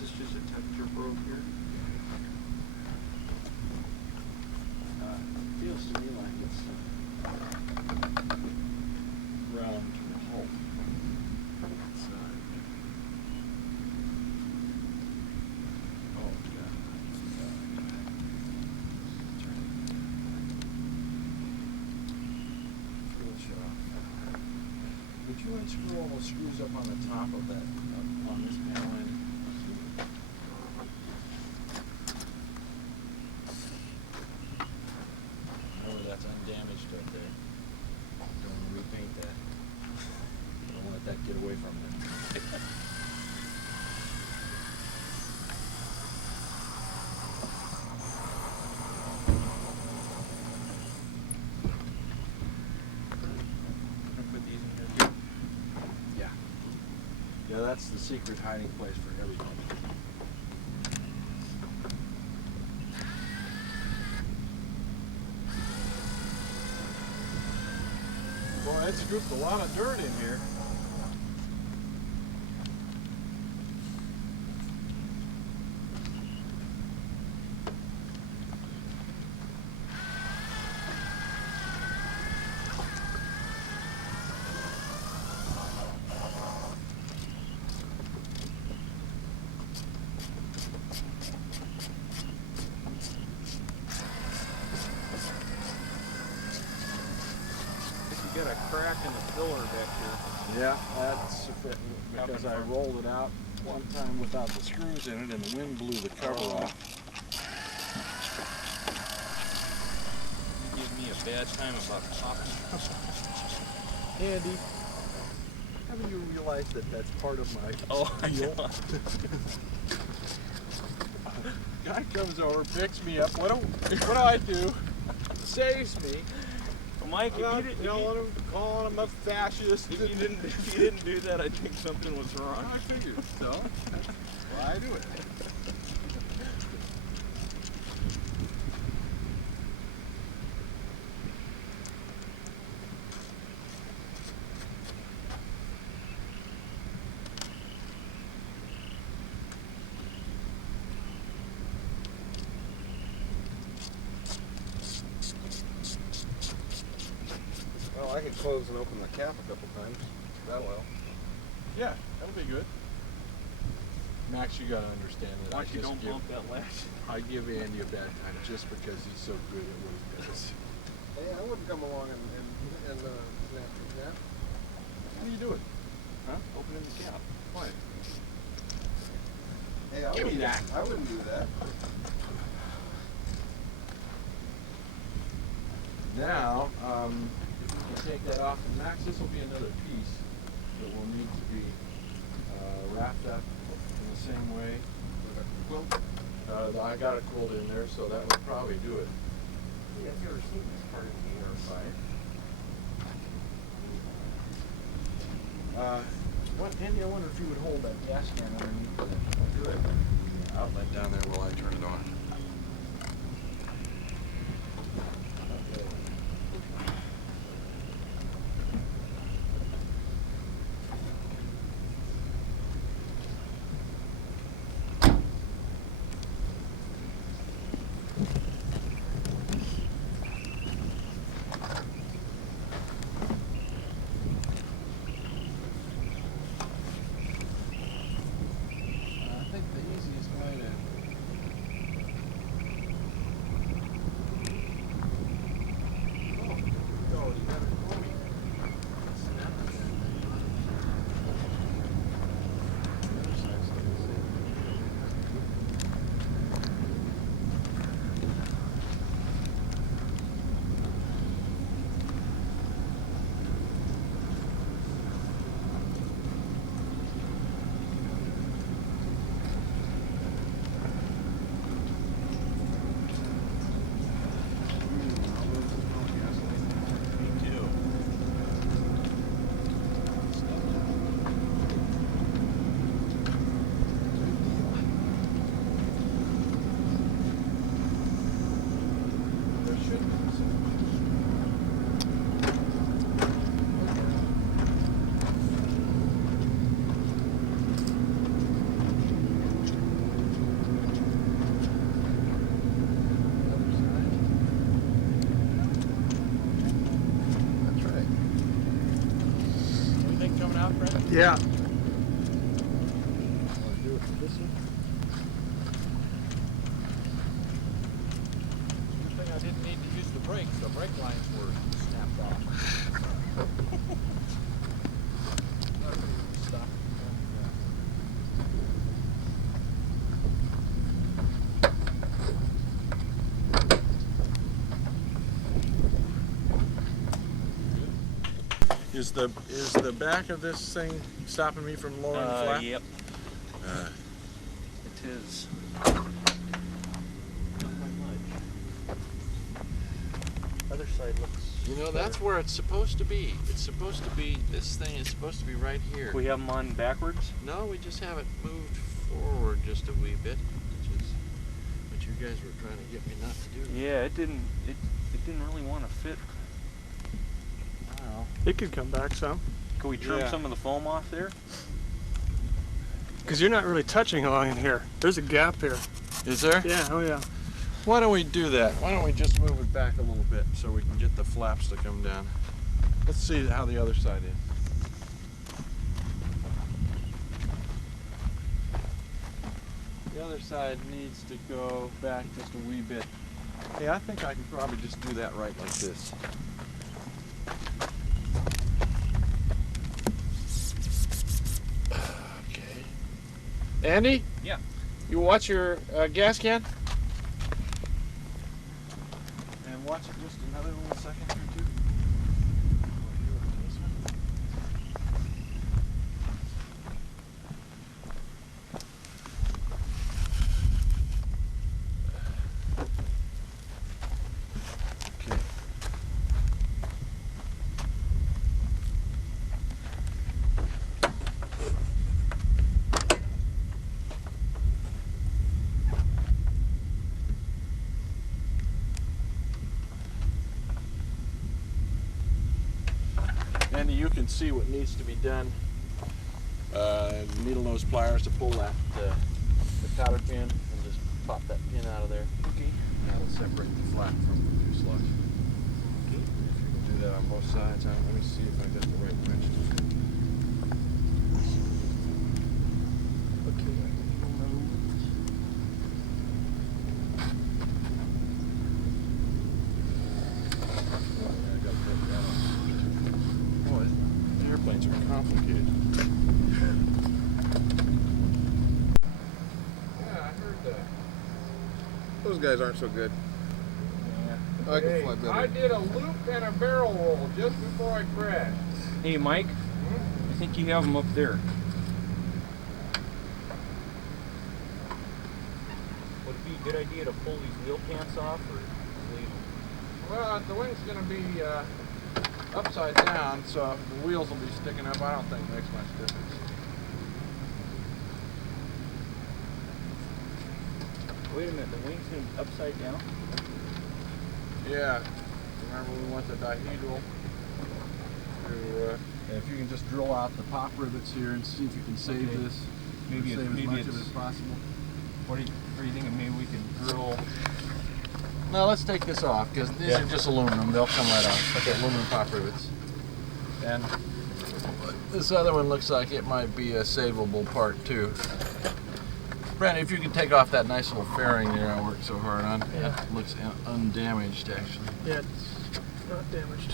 this just a temperature probe here? Feels to me like it's round to a halt. Oh, yeah. Fuel shut off. Would you unscrew all the screws up on the top of that, on this panel end? That's undamaged up there. Don't want to repaint that. Don't let that get away from it. Put these in here too. Yeah. Yeah, that's the secret hiding place for everything. Boy, that scooped a lot of dirt in here. Got a crack in the filler back here. Yeah, that's because I rolled it out one time without the screws in it and the wind blew the cover off. You give me a bad time about popping. Andy, haven't you realized that that's part of my deal? Guy comes over, picks me up. What do I do? Saves me. Mike, if Calling him a fascist. you didn't do that, I think something was wrong. I figured so. That's why I do it. Well, I can close and open the cap a couple times. That will. Yeah, that'll be good. Max, you gotta understand that Why you don't bump that latch? I give Andy a bad time just because he's so good at what he does. Hey, I wouldn't come along and snap the cap. How do you do it? Huh? Opening the cap. Why? Hey, I Give me that. I wouldn't do that. Now, if you take that off, and Max, this will be another piece that will need to be wrapped up in the same way. I got it quilled in there, so that would probably do it. Yeah, I've never seen this part of the AR-5. What, Andy, I wonder if you would hold that gas can underneath that good outlet down there while I turn it on. Yeah. Want to do it with this one? Good thing I didn't need to use the brakes. The brake lines were snapped off. Stop. Is the back of this thing stopping me from lowering the flap? Yep. Uh, It is. Other side looks. You know, that's where it's supposed to be. It's supposed to be, this thing is supposed to be right here. We have them on backwards. No, we just have it moved forward just a wee bit, which is what you guys were trying to get me not to do. Yeah, it didn't. It didn't really want to fit. Wow. It could come back some. Could we trim Yeah. some of the foam off there? Because you're not really touching along in here. There's a gap here. Is there? Yeah, oh yeah. Why don't we do that? Why don't we just move it back a little bit so we can get the flaps to come down? Let's see how the other side is. The other side needs to go back just a wee bit. Hey, I think I can probably just do that right like this. Okay. Andy? Yeah. You watch your gas can? And watch it just another little second or two. Okay. Andy, you can see what needs to be done. Needle nose pliers to pull that the cotter pin and just pop that pin out of there. Okay. That'll separate the flat from the fuselage. Okay. If you can do that on both sides, let me see if I got the right wrench. Okay. Boy, airplanes are complicated. Yeah, I heard that. Those guys aren't so good. I can fly better. I did a loop and a barrel roll just before I crashed. Hey, Mike. I think you have them up there. Would it be a good idea to pull these wheel pants off, or leave them? Well, the wing's going to be upside down, so the wheels will be sticking up. I don't think it makes much difference. Wait a minute. The wing's gonna be upside down. Yeah. Remember we want the dihedral to, if you can just drill out the pop rivets here and see if you can save Okay. this. Maybe save it- as maybe much of it's- it as possible. What are you thinking? Maybe we could drill. No, let's take this off because these Yeah. are just aluminum. They'll come right off. Okay, aluminum pop rivets. And this other one looks like it might be a savable part too. Brent, if you could take off that nice little fairing there I worked so hard on. Yeah. That looks undamaged actually. Yeah, it's not damaged.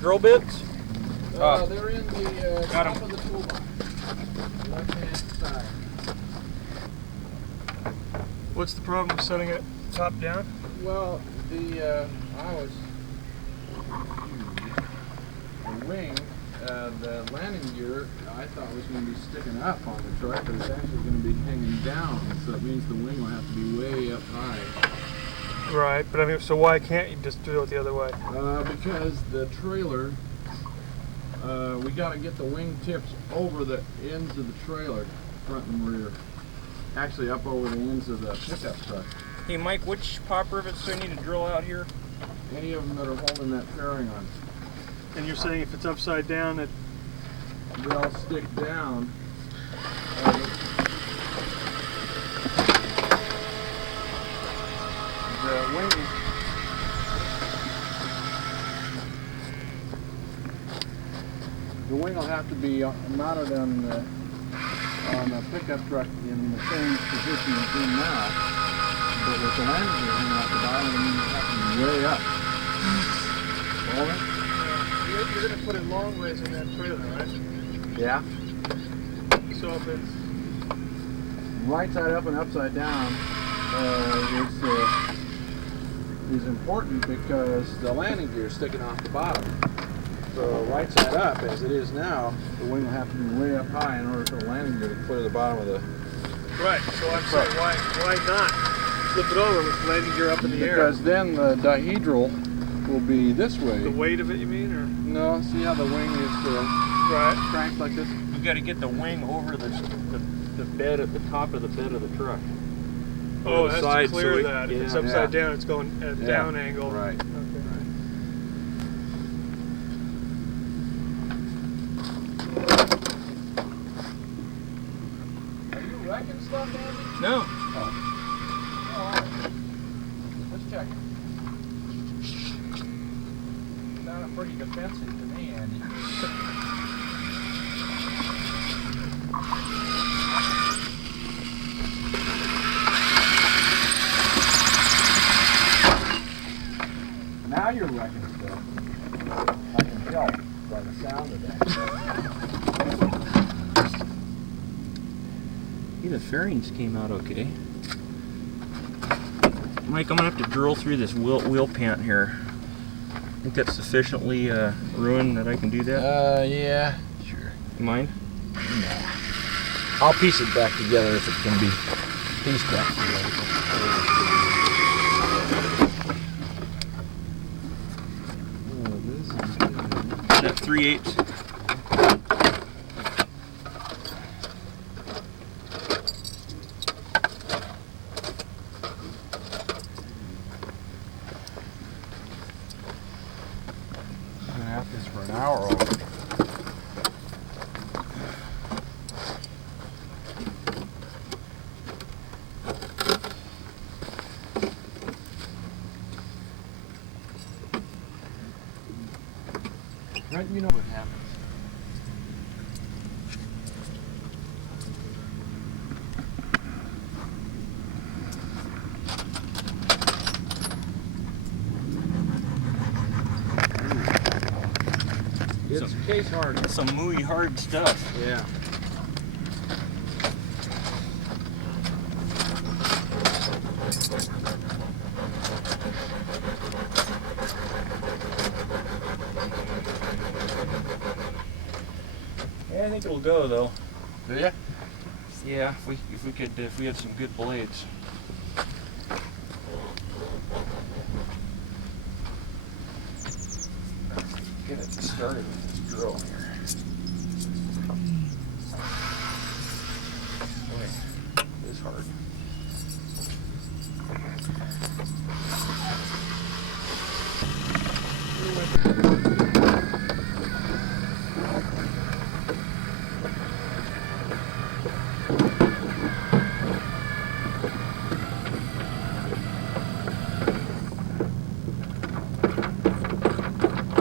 Drill bits? They're in the Got top 'em. of the toolbox. Left-hand side. What's the problem with setting it top down? Well, the wing, the landing gear, I thought was going to be sticking up on the truck, but it's actually going to be hanging down. So it means the wing will have to be way up high. Right, but I mean, so why can't you just do it the other way? Because the trailer, we got to get the wing tips over the ends of the trailer, front and rear. Actually, up over the ends of the pickup truck. Hey, Mike, which pop rivets do I need to drill out here? Any of them that are holding that fairing on. And you're saying if it's upside down, it They'll stick down. The wing. The wing will have to be mounted on a pickup truck in the same position it's in now. But with the landing gear hanging off the bottom, it means it has to be way up. Follow me? you're going to put it long ways in that trailer, right? Yeah. So if it's Right side up and upside down is important because the landing gear is sticking off the bottom. So right side up, as it is now, the wing will have to be way up high in order for the landing gear to clear the bottom of the. right. So I'm saying why not flip it over with the landing gear up in the air? Because then the dihedral will be this way. The weight of it, you mean, or No, see how the wing is right? cranked like this? You got to get the wing over the bed at the top of the bed of the truck. Oh, Over it the has side, to clear so that. If it's yeah. upside down, it's going at a Yeah. down angle. Right. Okay. Are you wrecking stuff, Andy? No. Let's check it. Sounded pretty defensive to me, Andy. Now you're wrecking stuff. I can tell by the sound of that. Hey, the fairings came out okay. Mike, I'm gonna have to drill through this wheel pant here. Think that's sufficiently ruined that I can do that? Yeah, sure. You mind? I'll piece it back together if it can be pieced back together. That 3/8. I'm gonna have this for an hour already. Right, you know what happens. It's case hard. Some mooey hard stuff. Yeah. Yeah, I think it'll go though. Do ya? Yeah, if we had some good blades. Get it started with this drill here. Boy, it is hard.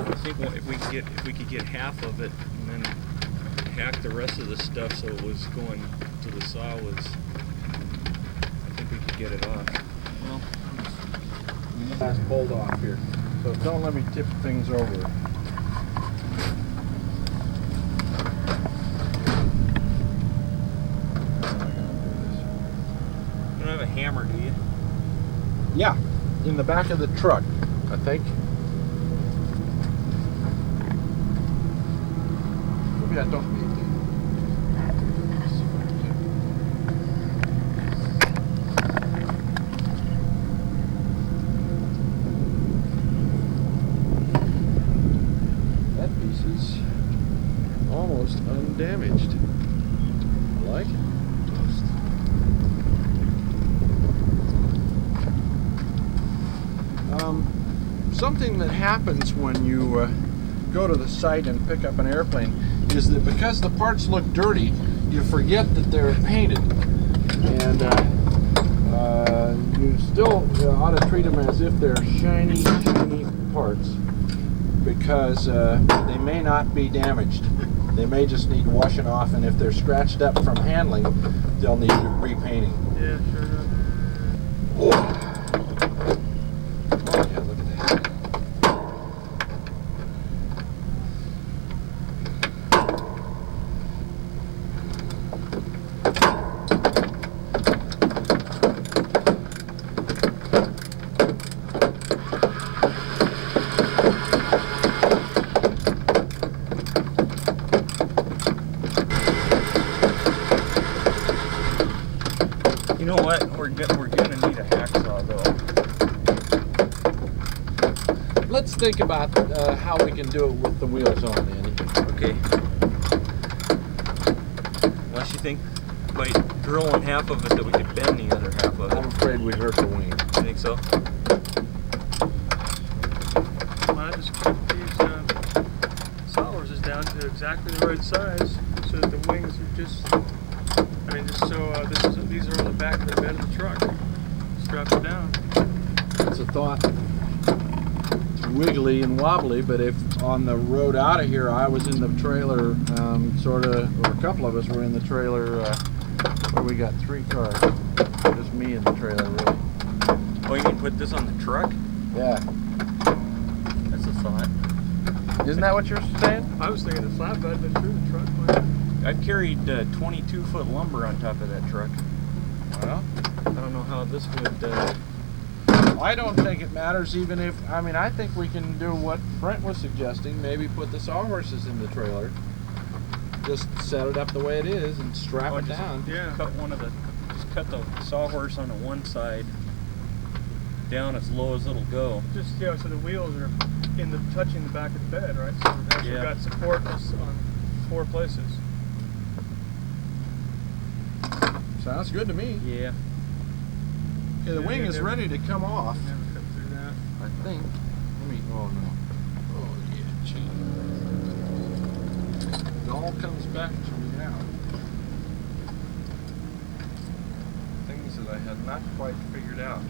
I think if we could get half of it and then hack the rest of the stuff so it was going to the saw was, I think we could get it off. Well, Last bolt off here. So don't let me tip things over. you don't have a hammer, do you? Yeah, in the back of the truck, I think. Maybe I don't need to. That piece is almost undamaged. I like it. something that happens when you go to the site and pick up an airplane is that because the parts look dirty, you forget that they're painted. And you still ought to treat them as if they're shiny parts, because they may not be damaged. They may just need washing off, and if they're scratched up from handling, they'll need repainting. Yeah, sure enough. Oh yeah, look at that. You know what? We're gonna need a hacksaw though. Let's think about how we can do it with the wheels on, Andy. Okay. Unless you think by drilling half of it that we could bend the other half of I'm it. afraid we'd hurt the wing. You think so? I just cut these sawhorses down to exactly the right size so that the wings are just, I mean, just so these are on the back of the bed of the truck. Strap it down. It's a thought. It's wiggly and wobbly, but if on the road out of here I was in the trailer, or a couple of us were in the trailer, where we got 3 cars. Just me in the trailer, really. Oh, you can put this on the truck? Yeah. That's a thought. Isn't that what you're saying? I was thinking the flatbed, but true, the truck might. I've carried 22-foot lumber on top of that truck. Well, I don't know how this would. I don't think it matters, even if, I think we can do what Brent was suggesting, maybe put the sawhorses in the trailer. Just set it up the way it is and strap it down. Yeah. Just cut the sawhorse on the one side down as low as it'll go. Just, yeah, so the wheels are touching the back of the bed, right? So we've actually Yeah. got support on 4 places. Sounds good to me. Yeah. Okay, the wing is ready to come off. Never cut through that. I think. Oh no. Oh yeah, gee. It all comes back to me now. Things that I had not quite figured out.